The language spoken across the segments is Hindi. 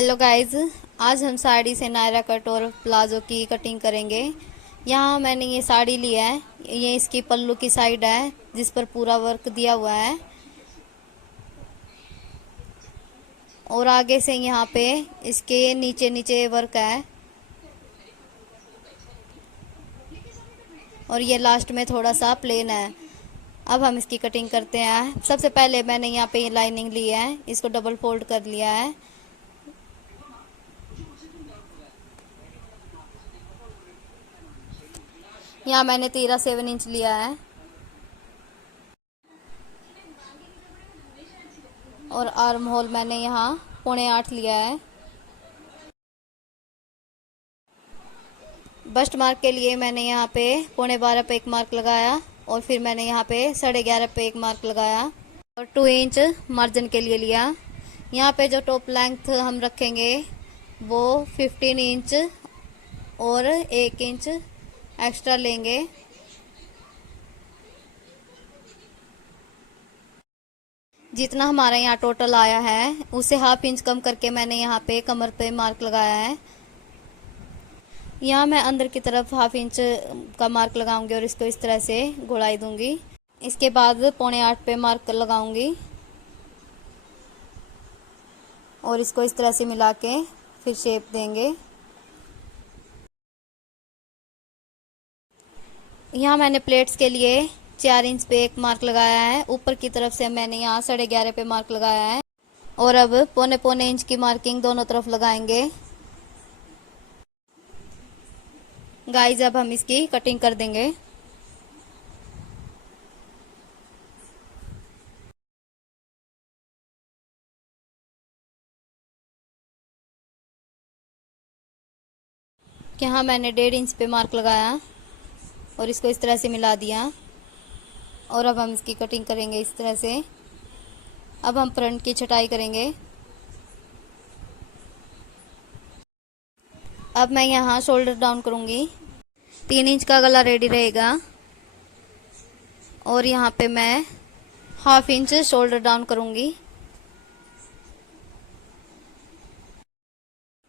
Hello guys. आज हम साड़ी से नायरा कट और प्लाजो की कटिंग करेंगे। यहाँ मैंने ये साड़ी लिया है। ये इसकी पल्लू की साइड है जिस पर पूरा वर्क दिया हुआ है और आगे से यहाँ पे इसके नीचे नीचे वर्क है और ये लास्ट में थोड़ा सा प्लेन है। अब हम इसकी कटिंग करते हैं। सबसे पहले मैंने यहाँ पे ये लाइनिंग ली है, इसको डबल फोल्ड कर लिया है। यहाँ मैंने 13.7 इंच लिया है और आर्म होल मैंने यहाँ 7.25 लिया है। बस्ट मार्क के लिए मैंने यहाँ पे 11.25 पे एक मार्क लगाया और फिर मैंने यहाँ पे 11.5 पे एक मार्क लगाया और 2 इंच मार्जिन के लिए लिया। यहाँ पे जो टॉप लेंथ हम रखेंगे वो 15 इंच और 1 इंच एक्स्ट्रा लेंगे। जितना हमारा यहाँ टोटल आया है उसे हाफ इंच कम करके मैंने यहाँ पे कमर पे मार्क लगाया है। यहाँ मैं अंदर की तरफ हाफ इंच का मार्क लगाऊंगी और इसको इस तरह से घुड़ाई दूंगी। इसके बाद 7.25 पे मार्क लगाऊंगी और इसको इस तरह से मिला के फिर शेप देंगे। यहाँ मैंने प्लेट्स के लिए 4 इंच पे एक मार्क लगाया है। ऊपर की तरफ से मैंने यहाँ 11.5 पे मार्क लगाया है और अब 0.25 इंच की मार्किंग दोनों तरफ लगाएंगे। गाइस अब हम इसकी कटिंग कर देंगे। यहाँ मैंने 1.5 इंच पे मार्क लगाया और इसको इस तरह से मिला दिया और अब हम इसकी कटिंग करेंगे इस तरह से। अब हम फ्रंट की छटाई करेंगे। अब मैं यहाँ शोल्डर डाउन करूँगी। 3 इंच का गला रेडी रहेगा और यहाँ पे मैं हाफ इंच शोल्डर डाउन करूँगी।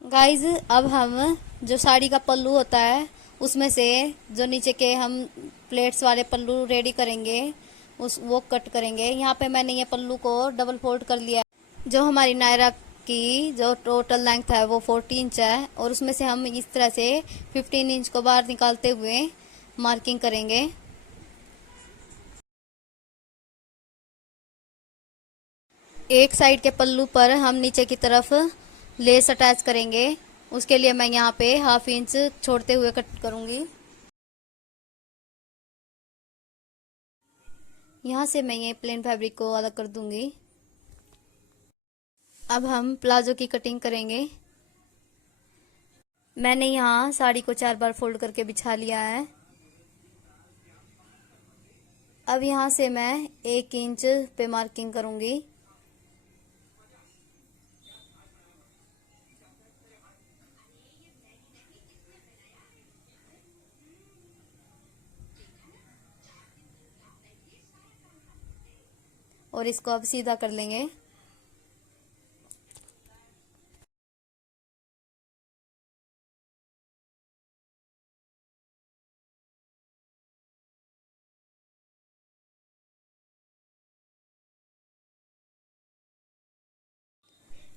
गाइज अब हम जो साड़ी का पल्लू होता है उसमें से जो नीचे के हम प्लेट्स वाले पल्लू रेडी करेंगे वो कट करेंगे। यहाँ पे मैंने ये पल्लू को डबल फोल्ड कर लिया है। जो हमारी नायरा की जो टोटल लेंथ है वो 40 इंच है और उसमें से हम इस तरह से 15 इंच को बाहर निकालते हुए मार्किंग करेंगे। एक साइड के पल्लू पर हम नीचे की तरफ लेस अटैच करेंगे। उसके लिए मैं यहाँ पे हाफ इंच छोड़ते हुए कट करूँगी। यहाँ से मैं ये प्लेन फैब्रिक को अलग कर दूंगी। अब हम प्लाजो की कटिंग करेंगे। मैंने यहाँ साड़ी को 4 बार फोल्ड करके बिछा लिया है। अब यहाँ से मैं 1 इंच पे मार्किंग करूँगी। और इसको अब सीधा कर लेंगे।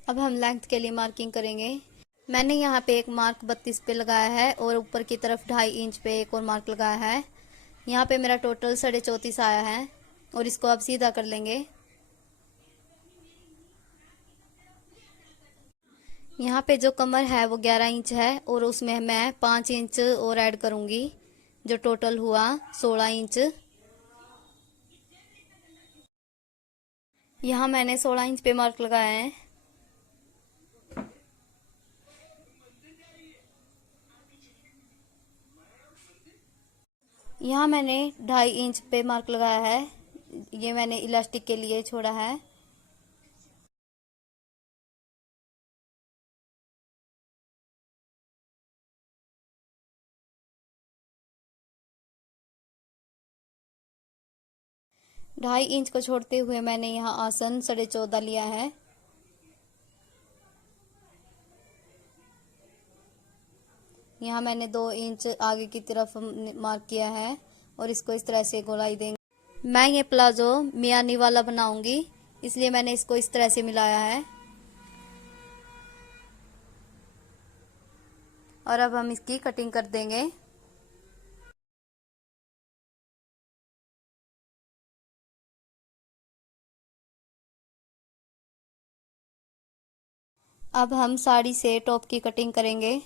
अब हम लेंथ के लिए मार्किंग करेंगे। मैंने यहाँ पे एक मार्क 32 पे लगाया है और ऊपर की तरफ 2.5 इंच पे एक और मार्क लगाया है। यहाँ पे मेरा टोटल 34.5 आया है और इसको अब सीधा कर लेंगे। यहाँ पे जो कमर है वो 11 इंच है और उसमें मैं 5 इंच और ऐड करूँगी, जो टोटल हुआ 16 इंच। यहाँ मैंने 16 इंच पे मार्क लगाया है। यहाँ मैंने 2.5 इंच पे मार्क लगाया है। ये मैंने इलास्टिक के लिए छोड़ा है। ढाई इंच को छोड़ते हुए मैंने यहाँ आसन 14.5 लिया है। यहाँ मैंने 2 इंच आगे की तरफ मार्क किया है और इसको इस तरह से गोलाई देंगे। मैं ये प्लाजो मियानी वाला बनाऊंगी, इसलिए मैंने इसको इस तरह से मिलाया है। और अब हम इसकी कटिंग कर देंगे। अब हम साड़ी से टॉप की कटिंग करेंगे।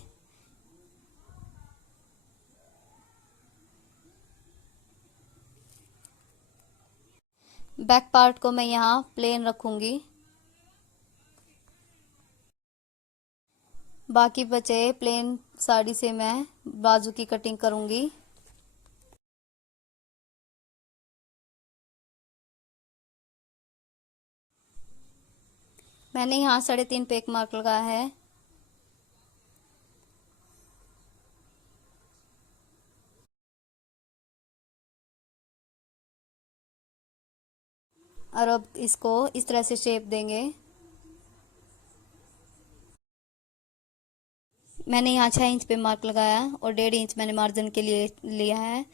बैक पार्ट को मैं यहाँ प्लेन रखूंगी, बाकी बचे प्लेन साड़ी से मैं बाजू की कटिंग करूंगी। मैंने यहाँ 3.5 पे एक मार्क लगाया है। और अब इसको इस तरह से शेप देंगे। मैंने यहाँ 6 इंच पे मार्क लगाया और 1.5 इंच मैंने मार्जिन के लिए लिया है।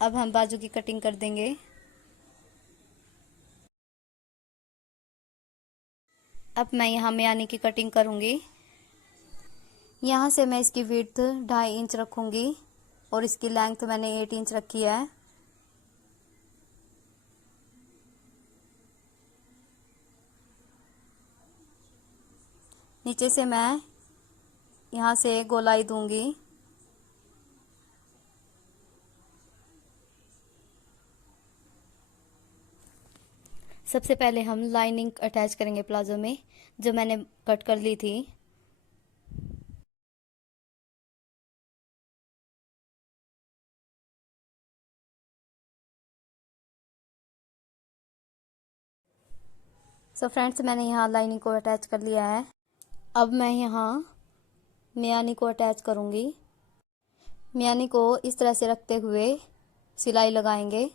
अब हम बाजू की कटिंग कर देंगे। अब मैं यहाँ मियानी की कटिंग करूँगी। यहाँ से मैं इसकी विड्थ 2.5 इंच रखूँगी और इसकी लेंथ मैंने 8 इंच रखी है। नीचे से मैं यहाँ से गोलाई दूंगी। सबसे पहले हम लाइनिंग अटैच करेंगे प्लाजो में, जो मैंने कट कर ली थी। सो फ्रेंड्स, मैंने यहाँ लाइनिंग को अटैच कर लिया है। अब मैं यहाँ मियानी को अटैच करूँगी। मियानी को इस तरह से रखते हुए सिलाई लगाएंगे।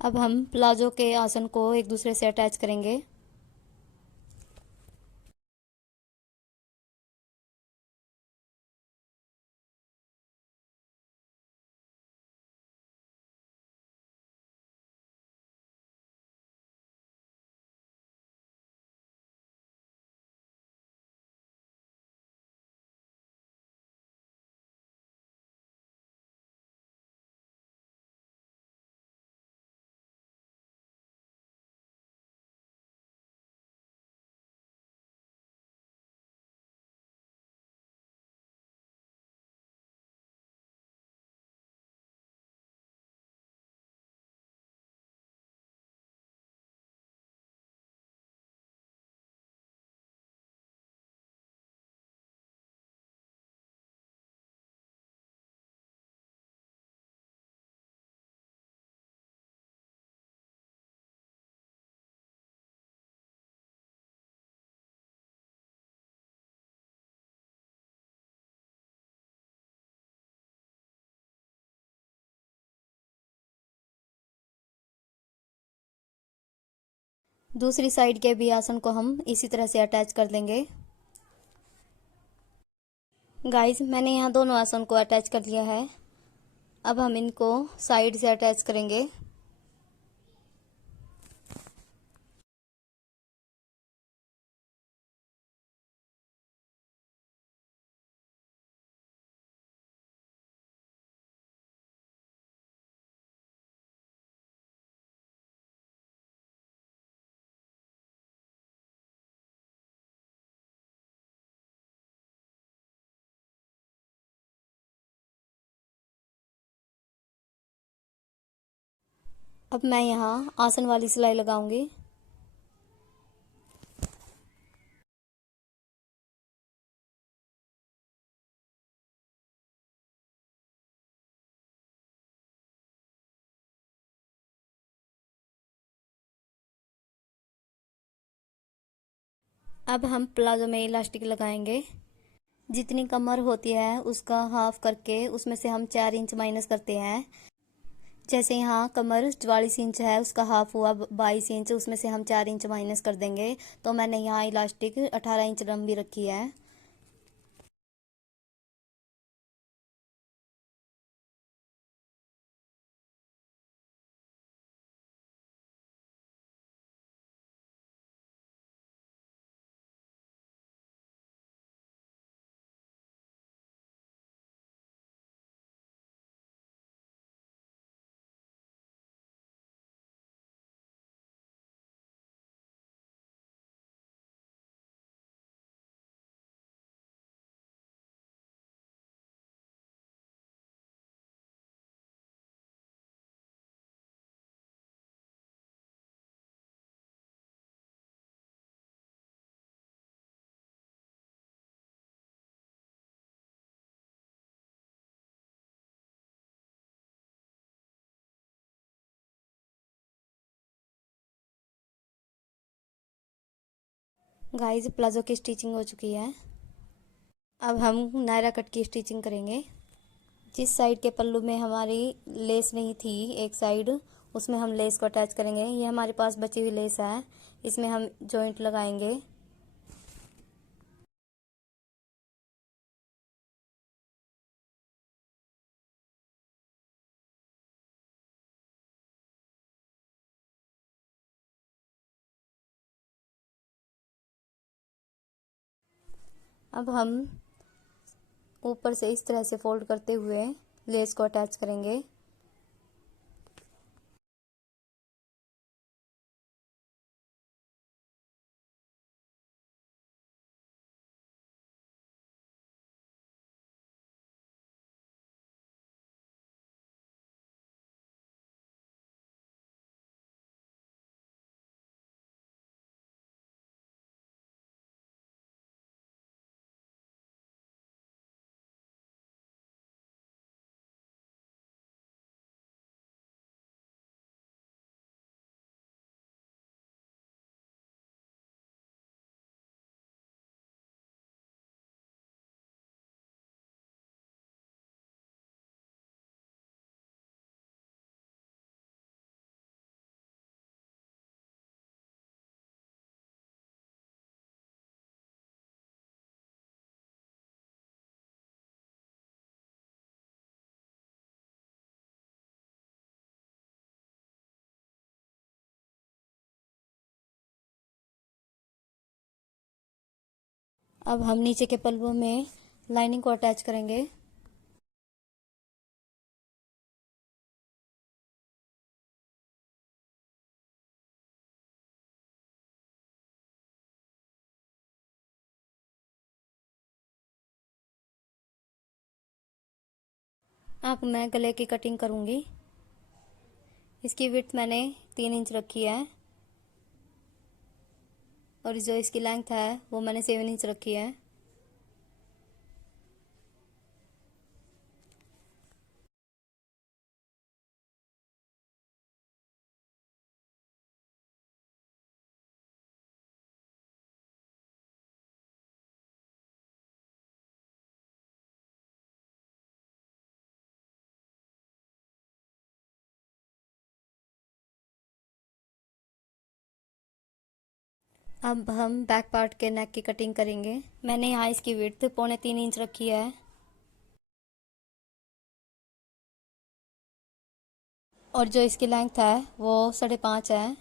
अब हम प्लाजो के आसन को एक दूसरे से अटैच करेंगे। दूसरी साइड के भी आसन को हम इसी तरह से अटैच कर देंगे। गाइस, मैंने यहाँ दोनों आसन को अटैच कर लिया है। अब हम इनको साइड से अटैच करेंगे। अब मैं यहाँ आसन वाली सिलाई लगाऊंगी। अब हम प्लाजो में इलास्टिक लगाएंगे। जितनी कमर होती है उसका हाफ करके उसमें से हम 4 इंच माइनस करते हैं। जैसे यहाँ कमर 44 इंच है, उसका हाफ हुआ 22 इंच, उसमें से हम 4 इंच माइनस कर देंगे। तो मैंने यहाँ इलास्टिक 18 इंच लंबी रखी है। गाइस प्लाजो की स्टिचिंग हो चुकी है। अब हम नायरा कट की स्टिचिंग करेंगे। जिस साइड के पल्लू में हमारी लेस नहीं थी एक साइड, उसमें हम लेस को अटैच करेंगे। ये हमारे पास बची हुई लेस है, इसमें हम जॉइंट लगाएंगे। अब हम ऊपर से इस तरह से फोल्ड करते हुए लेस को अटैच करेंगे। अब हम नीचे के पल्लू में लाइनिंग को अटैच करेंगे। अब मैं गले की कटिंग करूंगी। इसकी विड्थ मैंने 3 इंच रखी है और जो इसकी लेंथ है वो मैंने 7 इंच रखी है। अब हम बैक पार्ट के नेक की कटिंग करेंगे। मैंने यहाँ इसकी विड्थ 3.25 इंच रखी है और जो इसकी लेंथ है वो 5.5 है।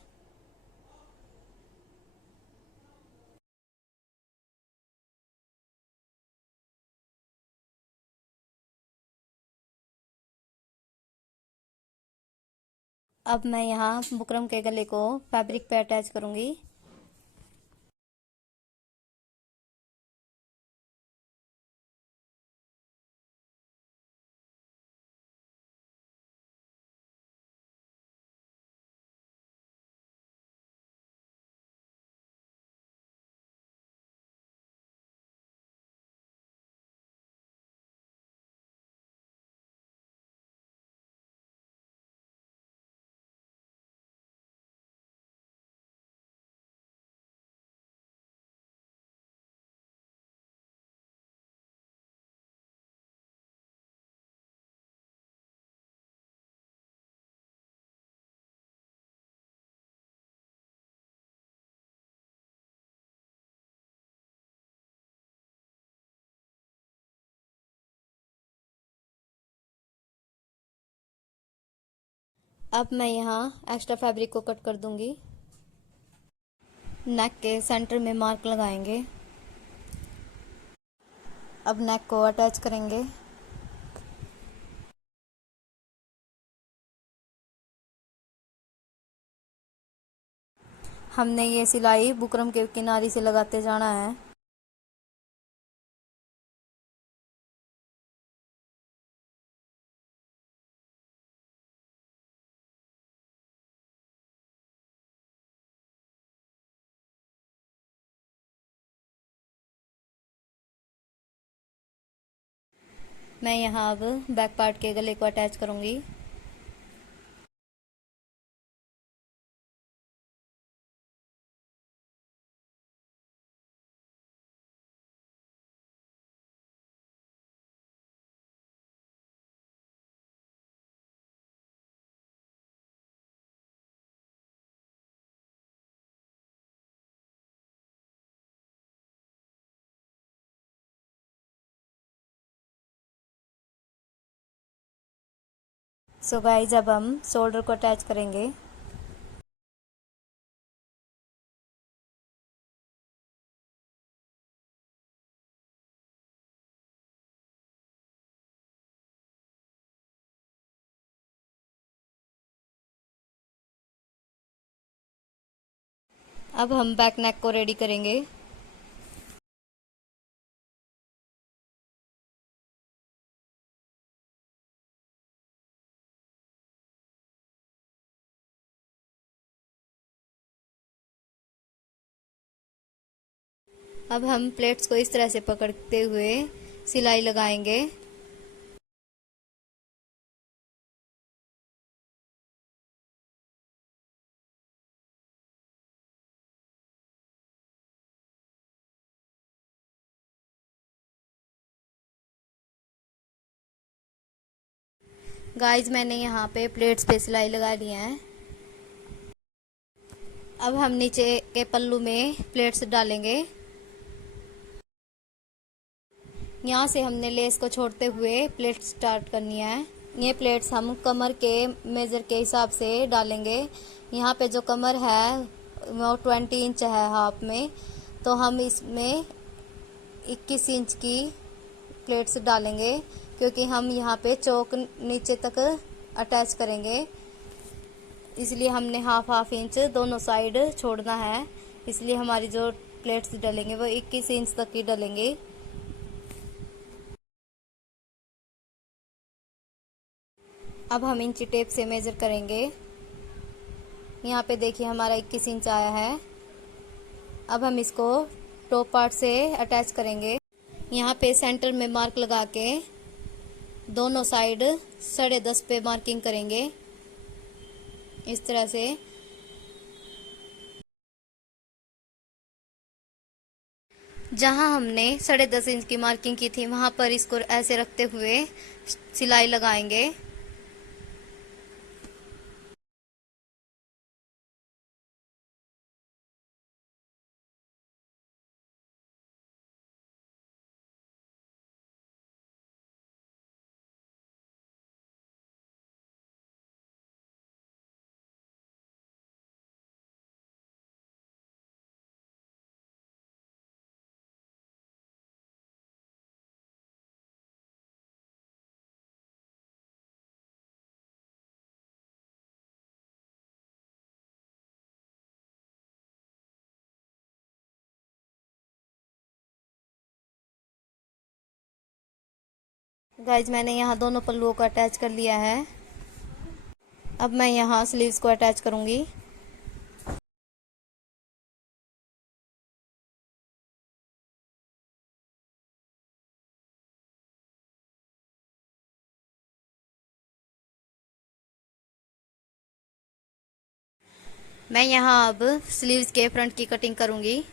अब मैं यहाँ बुकरम के गले को फैब्रिक पे अटैच करूंगी। अब मैं यहाँ एक्स्ट्रा फैब्रिक को कट कर दूंगी। नेक के सेंटर में मार्क लगाएंगे। अब नेक को अटैच करेंगे। हमने ये सिलाई बुकरम के किनारे से लगाते जाना है। मैं यहाँ अब बैक पार्ट के गले को अटैच करूंगी। सो गाइज अब हम शोल्डर को अटैच करेंगे। अब हम बैक नेक को रेडी करेंगे। अब हम प्लेट्स को इस तरह से पकड़ते हुए सिलाई लगाएंगे। गाइज मैंने यहाँ पे प्लेट्स पे सिलाई लगा ली है। अब हम नीचे के पल्लू में प्लेट्स डालेंगे। यहाँ से हमने लेस को छोड़ते हुए प्लेट्स स्टार्ट करनी है। ये प्लेट्स हम कमर के मेजर के हिसाब से डालेंगे। यहाँ पे जो कमर है वो 20 इंच है हाफ में, तो हम इसमें 21 इंच की प्लेट्स डालेंगे, क्योंकि हम यहाँ पे चौक नीचे तक अटैच करेंगे। इसलिए हमने हाफ इंच दोनों साइड छोड़ना है। इसलिए हमारी जो प्लेट्स डलेंगे वो 21 इंच तक की डलेंगे। अब हम इंची टेप से मेजर करेंगे। यहाँ पे देखिए हमारा 21 इंच आया है। अब हम इसको टॉप पार्ट से अटैच करेंगे। यहाँ पे सेंटर में मार्क लगा के दोनों साइड 10.5 पे मार्किंग करेंगे इस तरह से। जहाँ हमने 10.5 इंच की मार्किंग की थी वहां पर इसको ऐसे रखते हुए सिलाई लगाएंगे। गाइज मैंने यहाँ दोनों पल्लुओं को अटैच कर लिया है। अब मैं यहाँ स्लीव्स को अटैच करूंगी। मैं यहाँ अब स्लीव्स के फ्रंट की कटिंग करूंगी।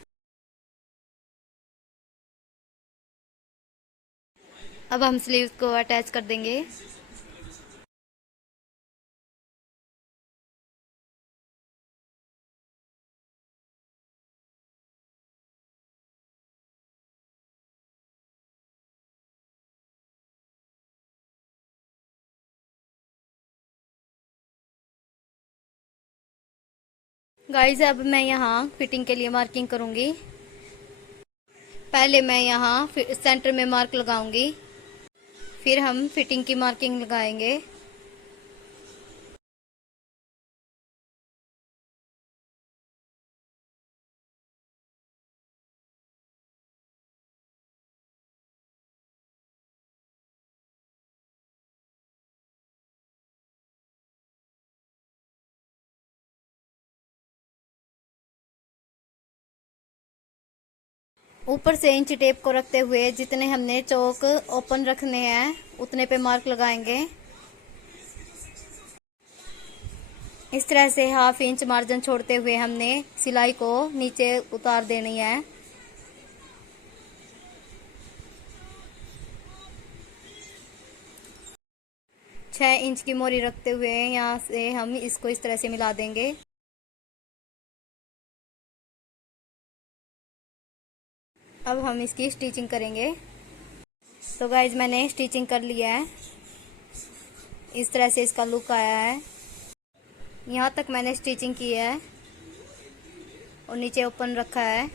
अब हम स्लीव्स को अटैच कर देंगे। गाइस अब मैं यहाँ फिटिंग के लिए मार्किंग करूंगी। पहले मैं यहाँ सेंटर में मार्क लगाऊंगी, फिर हम फिटिंग की मार्किंग लगाएंगे। ऊपर से इंच टेप को रखते हुए जितने हमने चौक ओपन रखने हैं उतने पे मार्क लगाएंगे। इस तरह से हाफ इंच मार्जिन छोड़ते हुए हमने सिलाई को नीचे उतार देनी है। छह इंच की मोरी रखते हुए यहाँ से हम इसको इस तरह से मिला देंगे। अब हम इसकी स्टिचिंग करेंगे। तो गाइज मैंने स्टिचिंग कर लिया है, इस तरह से इसका लुक आया है। यहाँ तक मैंने स्टिचिंग की है और नीचे ओपन रखा है।